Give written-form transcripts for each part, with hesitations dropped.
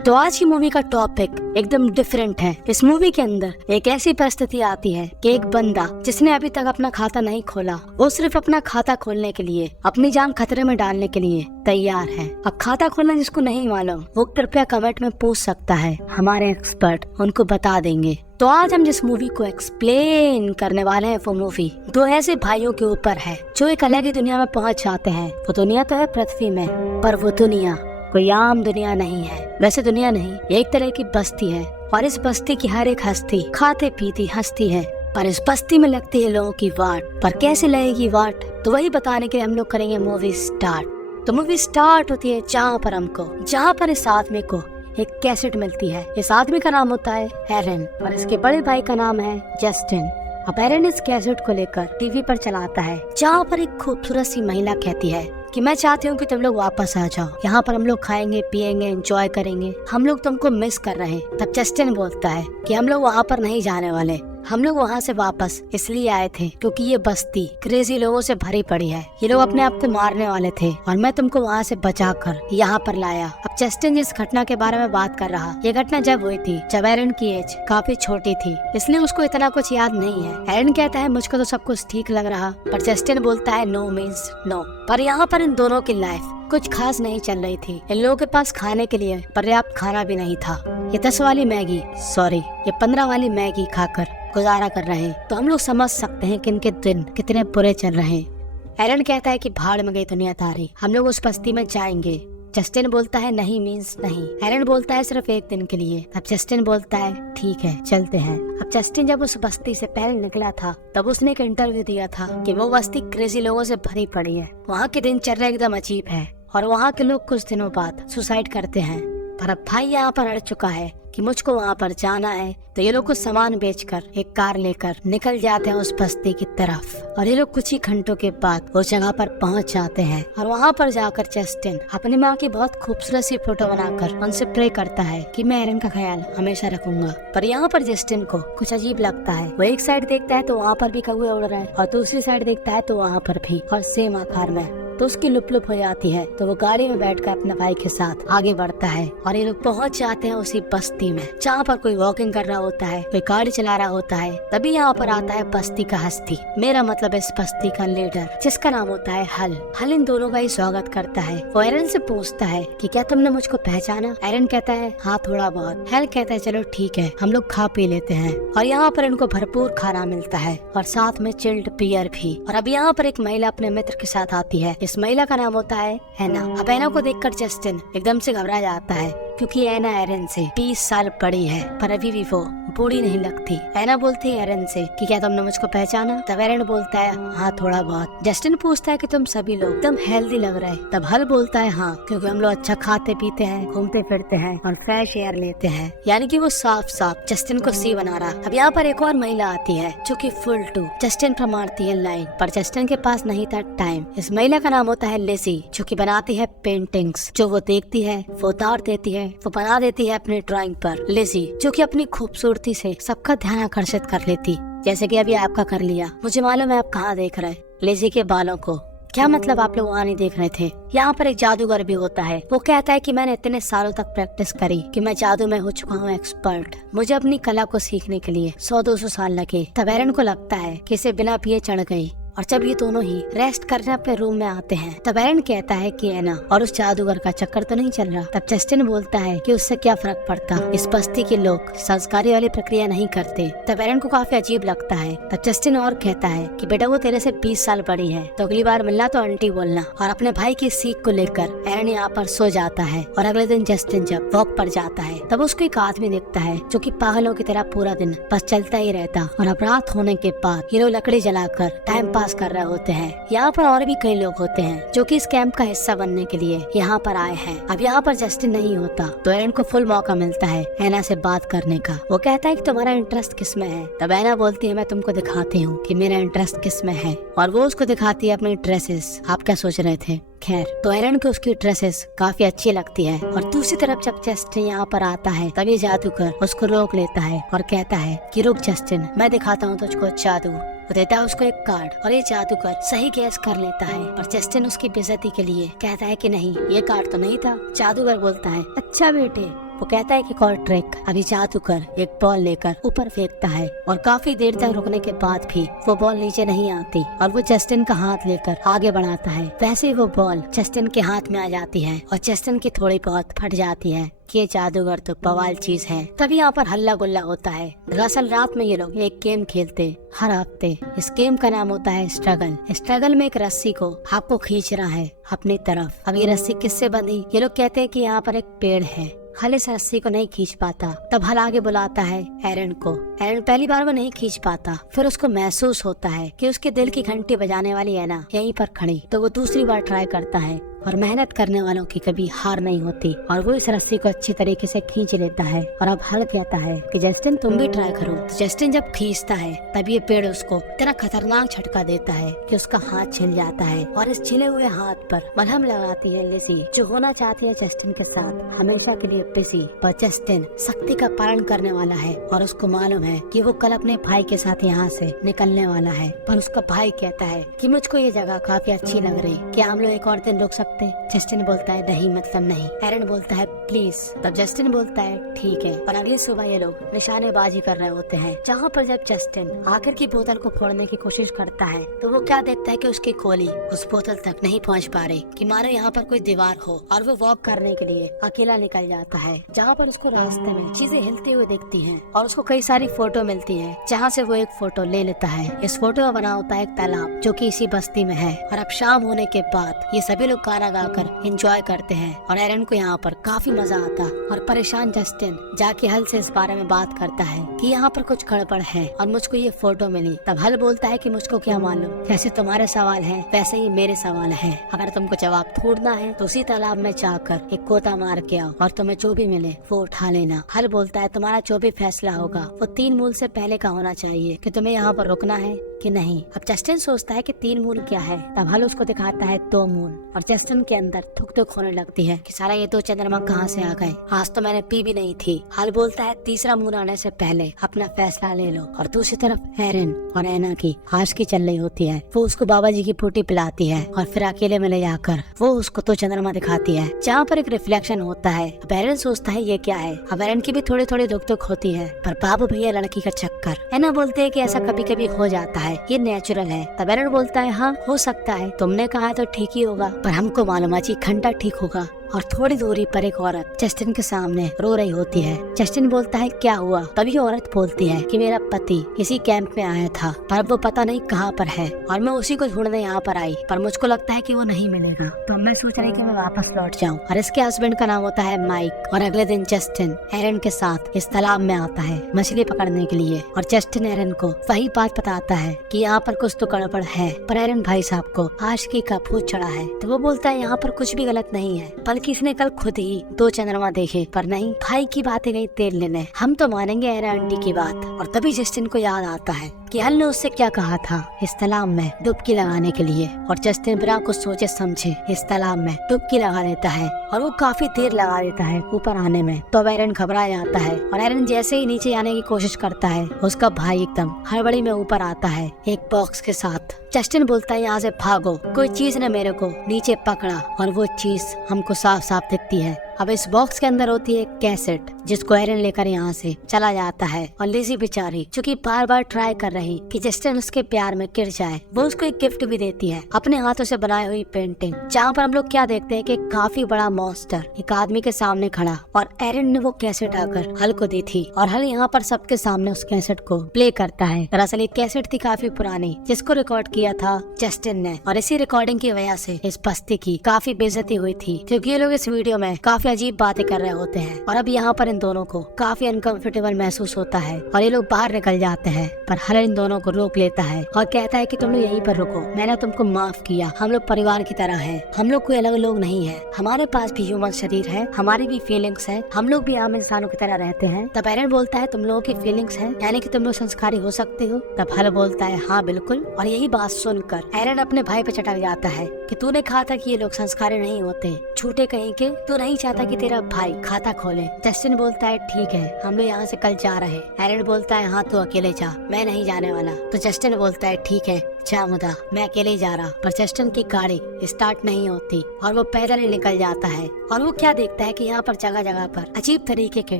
तो आज की मूवी का टॉपिक एकदम डिफरेंट है। इस मूवी के अंदर एक ऐसी परिस्थिति आती है कि एक बंदा जिसने अभी तक अपना खाता नहीं खोला, वो सिर्फ अपना खाता खोलने के लिए अपनी जान खतरे में डालने के लिए तैयार है। अब खाता खोलना जिसको नहीं मालूम वो कृपया कमेंट में पूछ सकता है, हमारे एक्सपर्ट उनको बता देंगे। तो आज हम जिस मूवी को एक्सप्लेन करने वाले हैं वो मूवी दो ऐसे भाइयों के ऊपर है जो एक अलग ही दुनिया में पहुंच जाते हैं। वो दुनिया तो है पृथ्वी में, पर वो दुनिया कोई आम दुनिया नहीं है। वैसे दुनिया नहीं, एक तरह की बस्ती है और इस बस्ती की हर एक हस्ती खाते पीती हस्ती है। पर इस बस्ती में लगती है लोगों की वाट। पर कैसे लगेगी वाट, तो वही बताने के लिए हम लोग करेंगे मूवी स्टार्ट। तो मूवी स्टार्ट होती है जहाँ पर इस आदमी को एक कैसेट मिलती है। इस आदमी का नाम होता है एरन और इसके बड़े भाई का नाम है जस्टिन। अब एरन इस कैसेट को लेकर टीवी पर चलाता है, जहाँ पर एक खूबसूरत सी महिला कहती है कि मैं चाहती हूँ कि तुम लोग वापस आ जाओ, यहाँ पर हम लोग खाएंगे पिएंगे एंजॉय करेंगे, हम लोग तुमको मिस कर रहे हैं। तब जस्टिन बोलता है कि हम लोग वहाँ पर नहीं जाने वाले, हम लोग वहाँ से वापस इसलिए आए थे क्योंकि ये बस्ती क्रेजी लोगों से भरी पड़ी है। ये लोग अपने आप को मारने वाले थे और मैं तुमको वहाँ से बचाकर यहाँ पर लाया। अब जस्टिन जिस घटना के बारे में बात कर रहा, ये घटना जब हुई थी जब एरन की एज काफी छोटी थी, इसलिए उसको इतना कुछ याद नहीं है। एरन कहता है मुझको तो सब कुछ ठीक लग रहा, पर जस्टिन बोलता है नो मीन्स नो। पर यहाँ पर इन दोनों की लाइफ कुछ खास नहीं चल रही थी। इन लोगों के पास खाने के लिए पर्याप्त खाना भी नहीं था। ये 10 वाली मैगी ये 15 वाली मैगी खाकर गुजारा कर रहे हैं। तो हम लोग समझ सकते हैं कि इनके दिन कितने बुरे चल रहे हैं। एरन कहता है कि भाड़ में गई दुनियादारी, हम लोग उस बस्ती में जाएंगे। जस्टिन बोलता है नहीं मीन्स नहीं। एरन बोलता है सिर्फ एक दिन के लिए। अब जस्टिन बोलता है ठीक है चलते हैं। अब जस्टिन जब उस बस्ती से पहले निकला था तब उसने एक इंटरव्यू दिया था कि वो बस्ती क्रेजी लोगों से भरी पड़ी है, वहाँ की दिनचर्या एकदम अजीब है और वहाँ के लोग कुछ दिनों बाद सुसाइड करते हैं। पर अब भाई यहाँ पर अड़ चुका है कि मुझको वहाँ पर जाना है। तो ये लोग कुछ सामान बेचकर एक कार लेकर निकल जाते हैं उस बस्ती की तरफ और ये लोग कुछ ही घंटों के बाद वो जगह पर पहुँच जाते हैं। और वहाँ पर जाकर जस्टिन अपनी माँ की बहुत खूबसूरत सी फोटो बनाकर उनसे प्रे करता है कि मैं एरन का ख्याल हमेशा रखूंगा। पर यहाँ पर जस्टिन को कुछ अजीब लगता है। वो एक साइड देखता है तो वहाँ पर भी कौवे उड़ रहे हैं और दूसरी साइड देखता है तो वहाँ पर भी और सेम आकार में। तो उसकी लुप हो जाती है। तो वो गाड़ी में बैठकर अपने भाई के साथ आगे बढ़ता है और ये लोग पहुंच जाते हैं उसी बस्ती में जहाँ पर कोई वॉकिंग कर रहा होता है, कोई गाड़ी चला रहा होता है। तभी यहाँ पर आता है बस्ती का हस्ती, मेरा मतलब इस बस्ती का लीडर, जिसका नाम होता है हल। हल इन दोनों का ही स्वागत करता है। वो एरन से पूछता है कि क्या तुमने मुझको पहचाना। एरन कहता है हाँ थोड़ा बहुत। हल कहता है चलो ठीक है हम लोग खा पी लेते हैं। और यहाँ पर इनको भरपूर खाना मिलता है और साथ में चिल्ड बियर भी। और अब यहाँ पर एक महिला अपने मित्र के साथ आती है। इस महिला का नाम होता है एना। अब एना को देखकर जस्टिन एकदम से घबरा जाता है क्योंकि एना एरन से 20 साल बड़ी है, पर अभी भी वो बूढ़ी नहीं लगती। एना बोलती है एरन से कि क्या तुमने मुझको पहचाना। तब एरन बोलता है हाँ थोड़ा बहुत। जस्टिन पूछता है कि तुम सभी लोग एकदम हेल्दी लग रहे। तब हल बोलता है हाँ क्योंकि हम लोग अच्छा खाते पीते हैं, घूमते फिरते हैं और फ्रेश एयर लेते हैं। यानी कि वो साफ साफ जस्टिन को सी बना रहा। अब यहाँ पर एक और महिला आती है जो कि फुल टू जस्टिन पर मारती है लाइन, पर जस्टिन के पास नहीं था टाइम। इस महिला का नाम होता है लिजी, जो कि बनाती है पेंटिंग्स। जो वो देखती है वो उतार देती है, वो बना देती है अपने ड्राइंग पर। लिजी जो कि अपनी खूबसूरती से सबका ध्यान आकर्षित कर लेती, जैसे कि अभी आपका कर लिया। मुझे मालूम है आप कहाँ देख रहे हैं, लिजी के बालों को। क्या मतलब आप लोग वहाँ नहीं देख रहे थे। यहाँ पर एक जादूगर भी होता है। वो कहता है कि मैंने इतने सालों तक प्रैक्टिस करी कि मैं जादू में हो चुका हूँ एक्सपर्ट। मुझे अपनी कला को सीखने के लिए 100-200 साल लगे। तब एरन को लगता है कि इसे बिना पिए चढ़ गई। और जब ये दोनों ही रेस्ट करने अपने रूम में आते हैं तब एरन कहता है कि एना और उस जादूगर का चक्कर तो नहीं चल रहा। तब जस्टिन बोलता है कि उससे क्या फर्क पड़ता, इस बस्ती के लोग संस्कारी वाली प्रक्रिया नहीं करते। तब एरन को काफी अजीब लगता है। तब जस्टिन और कहता है कि बेटा वो तेरे से 20 साल बड़ी है, तो अगली बार मिलना तो आंटी बोलना। और अपने भाई की सीख को लेकर एरन यहाँ पर सो जाता है। और अगले दिन जस्टिन जब वॉक पर जाता है तब उसको एक आदमी दिखता है जो कि पागलों की तरह पूरा दिन बस चलता ही रहता। और अब रात होने के बाद ये लोग लकड़ी जलाकर टाइम पास कर रहे होते हैं। यहाँ पर और भी कई लोग होते हैं जो कि इस कैंप का हिस्सा बनने के लिए यहाँ पर आए हैं। अब यहाँ पर जस्टिन नहीं होता तो एरन को फुल मौका मिलता है एना से बात करने का। वो कहता है कि तुम्हारा इंटरेस्ट किस में है। तब एना बोलती है मैं तुमको दिखाती हूँ कि मेरा इंटरेस्ट किस में है। और वो उसको दिखाती है अपनी ड्रेसेस। आप क्या सोच रहे थे। खैर तो एरन को उसकी ड्रेसेस काफी अच्छी लगती है। और दूसरी तरफ जब जस्टिन यहाँ पर आता है तभी जादूगर उसको रोक लेता है और कहता है कि रुक जस्टिन, मैं दिखाता हूँ तुझको जादू। वो देता है उसको एक कार्ड और ये जादूगर सही गैस कर लेता है। पर जस्टिन उसकी बेइज्जती के लिए कहता है कि नहीं ये कार्ड तो नहीं था। जादूगर बोलता है अच्छा बेटे वो कहता है कि एक और ट्रिक, अभी जादूगर एक बॉल लेकर ऊपर फेंकता है और काफी देर तक रुकने के बाद भी वो बॉल नीचे नहीं आती और वो जस्टिन का हाथ लेकर आगे बढ़ाता है। वैसे ही वो बॉल जस्टिन के हाथ में आ जाती है और जस्टिन की थोड़ी बहुत फट जाती है। ये जादूगर तो बवाल चीज है। तभी यहाँ पर हल्ला गुल्ला होता है। दरअसल रात में ये लोग एक गेम खेलते हर हफ्ते। इस गेम का नाम होता है स्ट्रगल। स्ट्रगल में एक रस्सी को आपको खींचना है अपनी तरफ। अब ये रस्सी किससे बंधी? ये लोग कहते हैं कि यहाँ पर एक पेड़ है। हल इस रस्सी को नहीं खींच पाता। तब हल आगे बुलाता है एरन को। एरन पहली बार वो नहीं खींच पाता, फिर उसको महसूस होता है कि उसके दिल की घंटी बजाने वाली है ना यहीं पर खड़ी। तो वो दूसरी बार ट्राई करता है और मेहनत करने वालों की कभी हार नहीं होती और वो इस रस्सी को अच्छी तरीके से खींच लेता है। और अब हल कहता है कि जस्टिन तुम भी ट्राई करो। तो जस्टिन जब खींचता है तब ये पेड़ उसको इतना खतरनाक झटका देता है कि उसका हाथ छिल जाता है और इस छिले हुए हाथ पर मलहम लगाती है लिज़ी, जो होना चाहती है जस्टिन के साथ हमेशा के लिए बिजी। पर जस्टिन सख्ती का पालन करने वाला है और उसको मालूम है कि वो कल अपने भाई के साथ यहाँ से निकलने वाला है। पर उसका भाई कहता है कि मुझको ये जगह काफी अच्छी लग रही, क्या हम लोग एक और दिन रुक सकते? जस्टिन बोलता है नहीं, मतलब नहीं। एरन बोलता है प्लीज। तब जस्टिन बोलता है ठीक है। और अगली सुबह ये लोग निशानेबाजी कर रहे होते हैं, जहाँ पर जब जस्टिन आखिर की बोतल को फोड़ने की कोशिश करता है तो वो क्या देखता है कि उसकी गोली उस बोतल तक नहीं पहुँच पा रही, कि मानो यहाँ पर कोई दीवार हो। और वो वॉक करने के लिए अकेला निकल जाता है, जहाँ पर उसको रास्ते में चीजें हिलती हुई दिखती हैं और उसको कई सारी फोटो मिलती है, जहाँ से वो एक फोटो ले लेता है। इस फोटो में बना होता है एक तालाब जो कि इसी बस्ती में है। और अब शाम होने के बाद ये सभी लोग गाना गाकर एंजॉय करते हैं और एरन को यहाँ पर काफी मजा आता। और परेशान जस्टिन जाके हल से इस बारे में बात करता है कि यहाँ पर कुछ गड़बड़ है और मुझको ये फोटो मिली। तब हल बोलता है कि मुझको क्या मालूम, जैसे तुम्हारे सवाल हैं वैसे ही मेरे सवाल हैं। अगर तुमको जवाब ढूंढना है तो उसी तालाब में जाकर एक गोता मार के आओ और तुम्हें जो भी मिले वो उठा लेना। हल बोलता है तुम्हारा जो भी फैसला होगा वो 3 मूल से पहले का होना चाहिए, कि तुम्हें यहाँ पर रुकना है कि नहीं। अब जस्टिन सोचता है कि 3 मूल क्या है। तब हल उसको दिखाता है 2 मूल और जस्टिन के अंदर थुक थुक होने लगती है कि साला ये 2 चंद्रमा कहाँ से आ गए, आज तो मैंने पी भी नहीं थी। हल बोलता है तीसरा मूल आने से पहले अपना फैसला ले लो। और दूसरी तरफ एरन और ऐना की आज की चल रही होती है। वो उसको बाबा जी की फ्रूटी पिलाती है और फिर अकेले में ले जाकर वो उसको 2 चंद्रमा दिखाती है, जहाँ पर एक रिफ्लेक्शन होता है। अब एरन सोचता है ये क्या है। अब एरन की भी थोड़ी थोड़ी दुख दुख होती है, पर बाबू भैया लड़की का चक्कर। ऐना बोलते है कि ऐसा कभी कभी हो जाता है, ये नेचुरल है। तब एरन बोलता है हाँ हो सकता है, तुमने कहा तो ठीक ही होगा, पर हमको मालूम है 1 घंटा ठीक होगा। और थोड़ी दूरी पर एक औरत जस्टिन के सामने रो रही होती है। जस्टिन बोलता है क्या हुआ? तभी औरत बोलती है कि मेरा पति इसी कैंप में आया था, पर वो पता नहीं कहाँ पर है और मैं उसी को ढूंढने यहाँ पर आई, पर मुझको लगता है कि वो नहीं मिलेगा। तो मैं सोच रही कि मैं वापस लौट जाऊँ। और इसके हस्बैंड का नाम होता है माइक। और अगले दिन जस्टिन एरन के साथ इस तालाब में आता है मछली पकड़ने के लिए। और जस्टिन एरन को वही बात बताता है कि यहाँ पर कुछ तो गड़बड़ है। पर एरन भाई साहब को आशिकी का भूत चढ़ा है। तो वो बोलता है यहाँ पर कुछ भी गलत नहीं है, बल्कि इसने कल खुद ही 2 चंद्रमा देखे। पर नहीं, भाई की बातें गई तेल लेने, हम तो मानेंगे एरन आंटी की बात। और तभी जस्टिन को याद आता है कि हल ने उससे क्या कहा था इस तालाब में डुबकी लगाने के लिए। और जस्टिन बिना कुछ सोचे समझे इस तालाब में डुबकी लगा लेता है और वो काफी देर लगा देता है ऊपर आने में। तो एरन घबरा जाता है और एरन जैसे ही नीचे आने की कोशिश करता है उसका भाई एकदम हड़बड़ी में ऊपर आता है एक बॉक्स के साथ। जस्टिन बोलता है यहाँ से भागो, कोई चीज ने मेरे को नीचे पकड़ा। और वो चीज हमको साफ साफ दिखती है। अब इस बॉक्स के अंदर होती है कैसेट, जिसको एरन लेकर यहाँ से चला जाता है। और लिज़ी बेचारी चूंकि बार बार ट्राई कर रही कि जस्टिन उसके प्यार में गिर जाए, वो उसको एक गिफ्ट भी देती है, अपने हाथों से बनाई हुई पेंटिंग, जहाँ पर हम लोग क्या देखते हैं कि काफी बड़ा मॉन्स्टर एक आदमी के सामने खड़ा। और एरन ने वो कैसेट आकर हल को दी थी और हल यहाँ पर सबके सामने उस कैसेट को प्ले करता है। दरअसल ये कैसेट थी काफी पुरानी, जिसको रिकॉर्ड किया था जस्टिन ने। और इसी रिकॉर्डिंग की वजह से इस बस्ती की काफी बेइज्जती हुई थी, क्योंकि ये लोग इस वीडियो में काफी अजीब बातें कर रहे होते हैं। और अब यहाँ पर इन दोनों को काफी अनकंफर्टेबल महसूस होता है और ये लोग बाहर निकल जाते हैं। पर हल इन दोनों को रोक लेता है और कहता है कि तुम लोग यहीं पर रुको, मैंने तुमको माफ किया, हम लोग परिवार की तरह हैं, हम लोग कोई अलग लोग नहीं है, हमारे पास भी ह्यूमन शरीर है, हमारी भी फीलिंग्स है, हम लोग भी आम इंसानों की तरह रहते हैं। तब एरन बोलता है तुम लोगों की फीलिंग्स है, यानी कि तुम लोग संस्कारी हो सकते हो। तब हल बोलता है हाँ बिल्कुल। और यही बात सुनकर एरन अपने भाई पे चटक जाता है कि तूने कहा था कि ये लोग संस्कारी नहीं होते, झूठे कहीं के, तू नहीं चाहता कि तेरा भाई खाता खोले। जस्टिन बोलता है ठीक है, हम लोग यहाँ से कल जा रहे हैं। एरन बोलता है हाँ तू अकेले जा, मैं नहीं जाने वाला। तो जस्टिन बोलता है ठीक है, जामुदा मैं अकेले ही जा रहा, पर जस्टिन की गाड़ी स्टार्ट नहीं होती और वो पैदल ही निकल जाता है। और वो क्या देखता है कि यहाँ पर जगह जगह पर अजीब तरीके के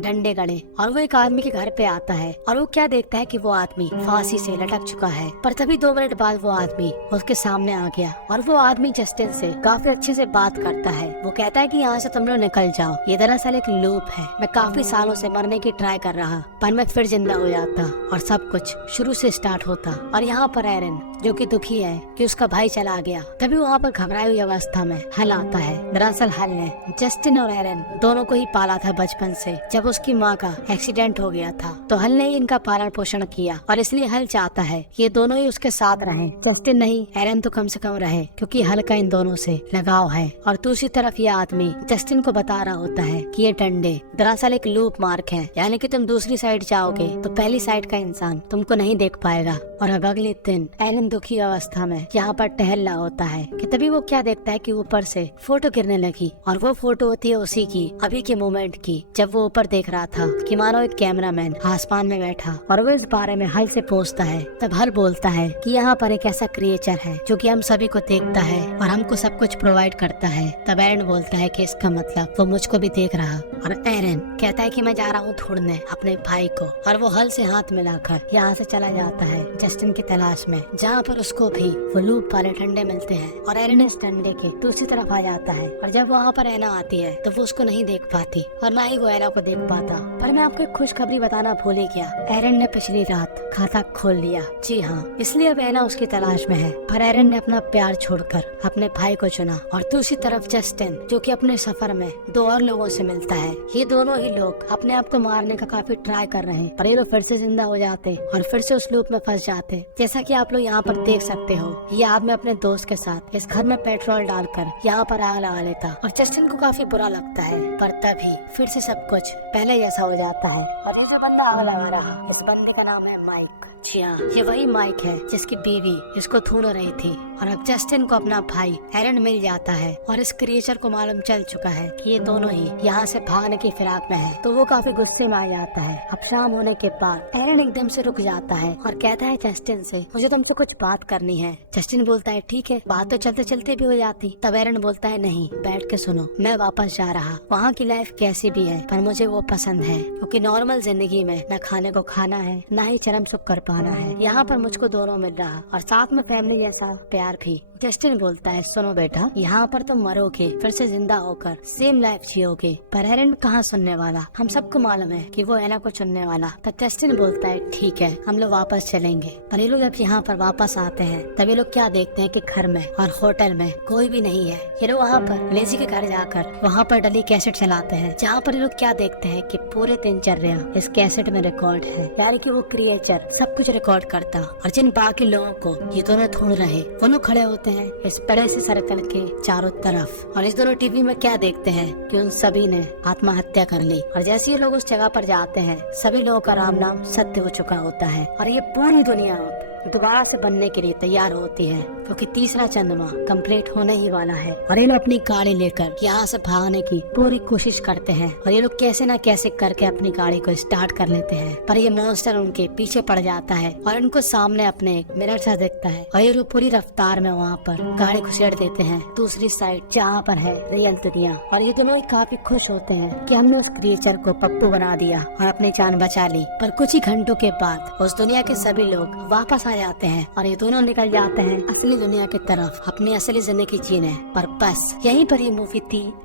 डंडे गड़े, और वो एक आदमी के घर पे आता है और वो क्या देखता है कि वो आदमी फांसी से लटक चुका है। पर तभी 2 मिनट बाद वो आदमी उसके सामने आ गया और वो आदमी जस्टिन से काफी अच्छे से बात करता है। वो कहता है कि यहाँ से तुम लोग निकल जाओ, ये दरअसल एक लूप है। मैं काफी सालों से मरने की ट्राई कर रहा, पर मैं फिर जिंदा हो जाता और सब कुछ शुरू से स्टार्ट होता। और यहाँ पर एरन जो कि दुखी है कि उसका भाई चला गया, तभी वहाँ पर घबराई हुई अवस्था में हल आता है। दरअसल हल ने जस्टिन और एरन दोनों को ही पाला था बचपन से। जब उसकी माँ का एक्सीडेंट हो गया था तो हल ने ही इनका पालन पोषण किया और इसलिए हल चाहता है कि ये दोनों ही उसके साथ रहें। जस्टिन नहीं, एरन तो कम से कम रहे, क्योंकि हल का इन दोनों से लगाव है। और दूसरी तरफ ये आदमी जस्टिन को बता रहा होता है कि ये डंडे दरअसल एक लूप मार्क है, यानी कि तुम दूसरी साइड जाओगे तो पहली साइड का इंसान तुमको नहीं देख पाएगा। और अब अगले दिन एरन दुखी अवस्था में यहाँ पर टहल रहा होता है कि तभी वो क्या देखता है कि ऊपर से फोटो गिरने लगी, और वो फोटो होती है उसी की अभी के मोमेंट की, जब वो ऊपर देख रहा था कि मानो एक कैमरामैन आसमान में बैठा और वो इस बारे में हल से पूछता है। तब हल बोलता है कि यहाँ पर एक ऐसा क्रिएचर है जो कि हम सभी को देखता है और हमको सब कुछ प्रोवाइड करता है। तब एरन बोलता है कि इसका मतलब वो मुझको भी देख रहा, और एरन कहता है कि मैं जा रहा हूँ ढूंढने अपने भाई को। और वो हल से हाथ मिलाकर यहाँ से चला जाता है जस्टिन की तलाश में, जहाँ पर उसको भी वो लूप वाले डंडे मिलते हैं। और एरन इस डंडे के दूसरी तरफ आ जाता है, और जब वहाँ पर एना आती है तो वो उसको नहीं देख पाती और ना ही वो एना को देख पाता। पर मैं आपको एक खुशखबरी बताना भूल ही गया, एरन ने पिछली रात खाता खोल लिया। जी हाँ, इसलिए अब एना उसकी तलाश में है। पर एरन ने अपना प्यार छोड़कर अपने भाई को चुना। और दूसरी तरफ जस्टिन जो कि अपने सफर में 2 और लोगों से मिलता है। ये दोनों ही लोग अपने आप को मारने का काफी ट्राई कर रहे हैं, पर ये लोग फिर से जिंदा हो जाते और फिर से उस लूप में फंस जाते। जैसा कि आप लोग यहाँ पर देख सकते हो, ये आदमी अपने दोस्त के साथ इस घर में पेट्रोल डालकर यहाँ पर आग लगा लेता और जस्टिन को काफी बुरा लगता है। पर तभी फिर से सब कुछ पहले जैसा हो जाता है। और ये जो बंदा आग लगा रहा, इस बंदे का नाम है माइक। जी हाँ, ये वही माइक है जिसकी बीवी इसको ढूंढ रही थी। और अब जस्टिन को अपना भाई एरन मिल जाता है और इस क्रिएचर को मालूम चल चुका है कि ये दोनों ही यहाँ से भागने की फिराक में है, तो वो काफी गुस्से में आ जाता है। अब शाम होने के बाद एरन एकदम से रुक जाता है और कहता है जस्टिन से, मुझे तुमको कुछ बात करनी है। जस्टिन बोलता है ठीक है, बात तो चलते चलते भी हो जाती। तब एरन बोलता है नहीं, बैठ के सुनो, मैं वापस जा रहा, वहाँ की लाइफ कैसी भी है पर मुझे वो पसंद है, क्योंकि नॉर्मल जिंदगी में न खाने को खाना है न ही चरम सुख कर पाना है। यहाँ पर मुझको दोनों मिल रहा और साथ में फैमिली जैसा प्यार भी। जस्टिन बोलता है सुनो बेटा, यहाँ पर तुम मरोगे फिर से जिंदा होकर सेम लाइफ जियोगे। पर एरन कहाँ सुनने वाला, हम सबको मालूम है कि वो एना को चुनने वाला। तब जस्टिन बोलता है ठीक है, हम लोग वापस चलेंगे। पर ये लोग जब यहाँ पर वापस आते हैं तब ये लोग क्या देखते हैं कि घर में और होटल में कोई भी नहीं है। ये लोग वहाँ पर लेजी के घर जाकर वहाँ पर डली कैसेट चलाते हैं, जहाँ पर ये लोग क्या देखते हैं कि पूरे दिनचर्या इस कैसेट में रिकॉर्ड है, यानी कि वो क्रिएचर सब कुछ रिकॉर्ड करता। और जिन बाकी लोगों को ये दोनों ढूंढ रहे, वो लोग खड़े होते हैं इस बड़े से सर्कल के चारों तरफ, और इस दोनों टीवी में क्या देखते हैं कि उन सभी ने आत्महत्या कर ली। और जैसे ये लोग उस जगह पर जाते हैं, सभी लोगों का राम नाम सत्य हो चुका होता है और ये पूरी दुनिया दोबारा से बनने के लिए तैयार होती है, क्योंकि तीसरा चंद्रमा कंप्लीट होने ही वाला है। और ये लोग अपनी गाड़ी लेकर यहाँ से भागने की पूरी कोशिश करते हैं, और ये लोग कैसे न कैसे करके अपनी गाड़ी को स्टार्ट कर लेते हैं। पर ये मॉन्स्टर उनके पीछे पड़ जाता है और इनको सामने अपने एक मिरर सा दिखता है, और ये लोग पूरी रफ्तार में वहाँ पर गाड़ी घुसेड़ देते हैं दूसरी साइड, जहाँ पर है रियल दुनिया। और ये दोनों ही काफी खुश होते हैं कि हमने उस क्रिएचर को पप्पू बना दिया और अपनी जान बचा ली। पर कुछ ही घंटों के बाद उस दुनिया के सभी लोग वापस जाते हैं और ये दोनों निकल जाते हैं असली दुनिया की तरफ अपनी असली जिंदगी जीने। पर बस यहीं पर ये मूवी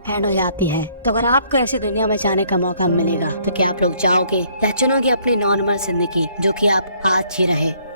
एंड हो जाती है। तो अगर आपको ऐसी दुनिया में जाने का मौका मिलेगा तो क्या आप लोग जाओगे या चुनोगे अपनी नॉर्मल जिंदगी जो कि आप आज जी रहे?